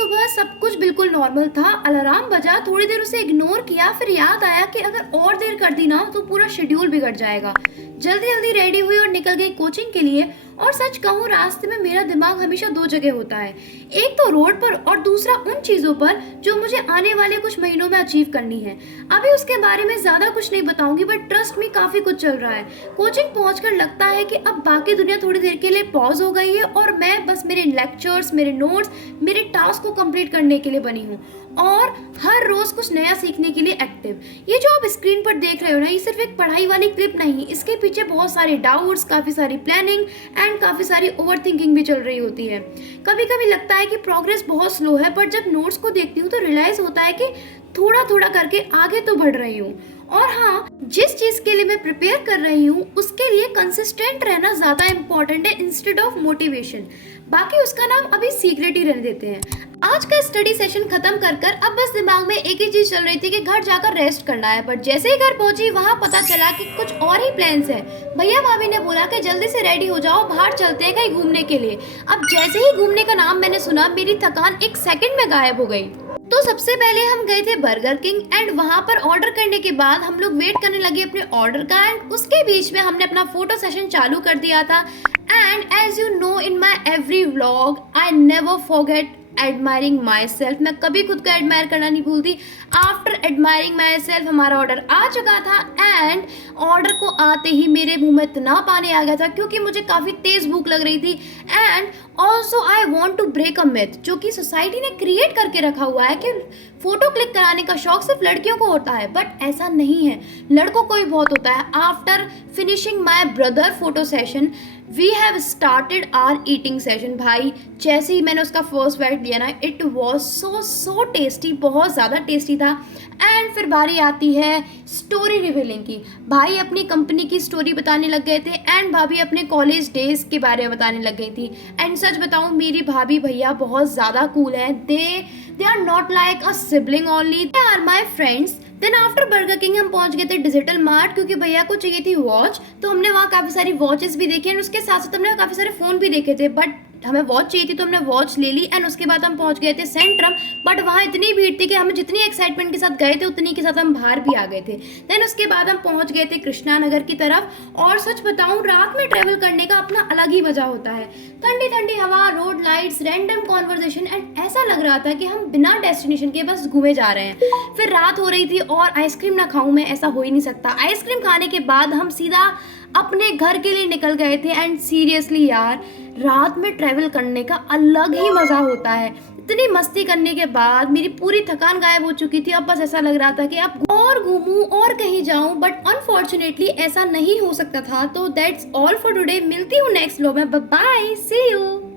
सुबह सब कुछ बिल्कुल नॉर्मल था। अलार्म बजा, थोड़ी देर उसे इग्नोर किया, फिर याद आया कि अगर और देर कर दी ना तो पूरा शेड्यूल बिगड़ जाएगा। जल्दी जल्दी रेडी हुई और निकल गई कोचिंग के लिए। और सच कहूँ, रास्ते में मेरा दिमाग हमेशा दो जगह होता है, एक तो रोड पर और दूसरा उन चीज़ों पर जो मुझे आने वाले कुछ महीनों में अचीव करनी है। अभी उसके बारे में ज़्यादा कुछ नहीं बताऊंगी, बट ट्रस्ट में काफ़ी कुछ चल रहा है। कोचिंग पहुंचकर लगता है कि अब बाकी दुनिया थोड़ी देर के लिए पॉज हो गई है और मैं बस मेरे लेक्चर्स, मेरे नोट्स, मेरे टास्क को कंप्लीट करने के लिए बनी हूँ और हर रोज कुछ नया सीखने के लिए एक्टिव। ये जो आप स्क्रीन पर देख रहे हो ना, ये सिर्फ एक पढ़ाई वाली क्लिप नहीं, इसके पीछे बहुत सारे डाउट्स, काफ़ी सारी प्लानिंग एंड काफ़ी सारी ओवरथिंकिंग भी चल रही होती है। कभी कभी लगता है कि प्रोग्रेस बहुत स्लो है, पर जब नोट्स को देखती हूँ तो रियलाइज होता है कि थोड़ा थोड़ा करके आगे तो बढ़ रही हूँ। और हाँ, जिस चीज़ के लिए मैं प्रिपेयर कर रही हूँ उसके लिए कंसिस्टेंट रहना ज़्यादा इम्पोर्टेंट है इंस्टेड ऑफ मोटिवेशन। बाकी उसका नाम अभी सीक्रेट ही रहने देते हैं। आज का स्टडी सेशन खत्म कर कर अब बस दिमाग में एक ही चीज चल रही थी कि घर जाकर रेस्ट करना है। बट जैसे ही घर पहुंची वहां पता चला कि कुछ और ही प्लान्स है। भैया भाभी ने बोला कि जल्दी से रेडी हो जाओ, बाहर चलते हैं कहीं घूमने के लिए। अब जैसे ही घूमने का नाम मैंने सुना, मेरी थकान एक सेकंड में गायब हो गई। तो सबसे पहले हम गए थे बर्गर किंग एंड वहां पर ऑर्डर करने के बाद हम लोग वेट करने लगे अपने ऑर्डर का। एंड उसके बीच में हमने अपना फोटो सेशन चालू कर दिया था। And as you know, in my every vlog I never forget admiring myself. मैं कभी खुद को एडमायर करना नहीं भूलती। आफ्टर एडमायरिंग माई सेल्फ हमारा ऑर्डर आ चुका था एंड ऑर्डर को आते ही मेरे मुंह में इतना पानी आ गया था क्योंकि मुझे काफ़ी तेज़ भूख लग रही थी। And also I want to break a myth जो कि सोसाइटी ने क्रिएट करके रखा हुआ है कि फोटो क्लिक कराने का शौक सिर्फ लड़कियों को होता है, बट ऐसा नहीं है, लड़कों को भी बहुत होता है। After finishing my brother photo session we have started our eating session. भाई जैसे ही मैंने उसका फर्स्ट बाइट लिया ना, इट वॉज सो टेस्टी, बहुत ज़्यादा टेस्टी था। एंड फिर बारी आती है स्टोरी रिवीलिंग की। भाई अपनी कंपनी की स्टोरी बताने लग गए थे एंड भाभी अपने कॉलेज डेज के बारे में बताने लग गई थी। एंड सच बताऊँ, मेरी भाभी भैया बहुत ज़्यादा कूल हैं। They are not like a sibling only, they are my friends. Then after Burger King हम पहुंच गए थे डिजिटल मार्ट क्योंकि भैया को चाहिए थी वॉच। तो हमने वहाँ काफ़ी सारी वॉचेस भी देखी एंड उसके साथ साथ हमने काफ़ी सारे फ़ोन भी देखे थे, बट हमें वॉच चाहिए थी तो हमने वॉच ले ली। एंड उसके बाद हम पहुंच गए थे सेंट्रम, बट वहाँ इतनी भीड़ थी कि हम जितनी एक्साइटमेंट के साथ गए थे उतनी के साथ हम बाहर भी आ गए थे। देन उसके बाद हम पहुंच गए थे कृष्णा नगर की तरफ। और सच बताऊं, रात में ट्रेवल करने का अपना अलग ही मजा होता है। ठंडी ठंडी हवा, road lights, random conversation and ऐसा लग रहा था कि हम बिना डेस्टिनेशन के बस घूमे जा रहे हैं। फिर रात हो रही थी और आइसक्रीम ना खाऊं मैं, ऐसा हो ही नहीं सकता। आइसक्रीम खाने के बाद हम सीधा अपने घर के लिए निकल गए थे। एंड सीरियसली यार, रात में ट्रैवल करने का अलग ही मज़ा होता है। इतनी मस्ती करने के बाद मेरी पूरी थकान गायब हो चुकी थी। अब बस ऐसा लग रहा था कि अब और घूमूं और कहीं जाऊं, बट अनफॉर्चुनेटली ऐसा नहीं हो सकता था। तो दैट्स ऑल फॉर टुडे। मिलती हूँ नेक्स्ट व्लॉग में। Bye, see you.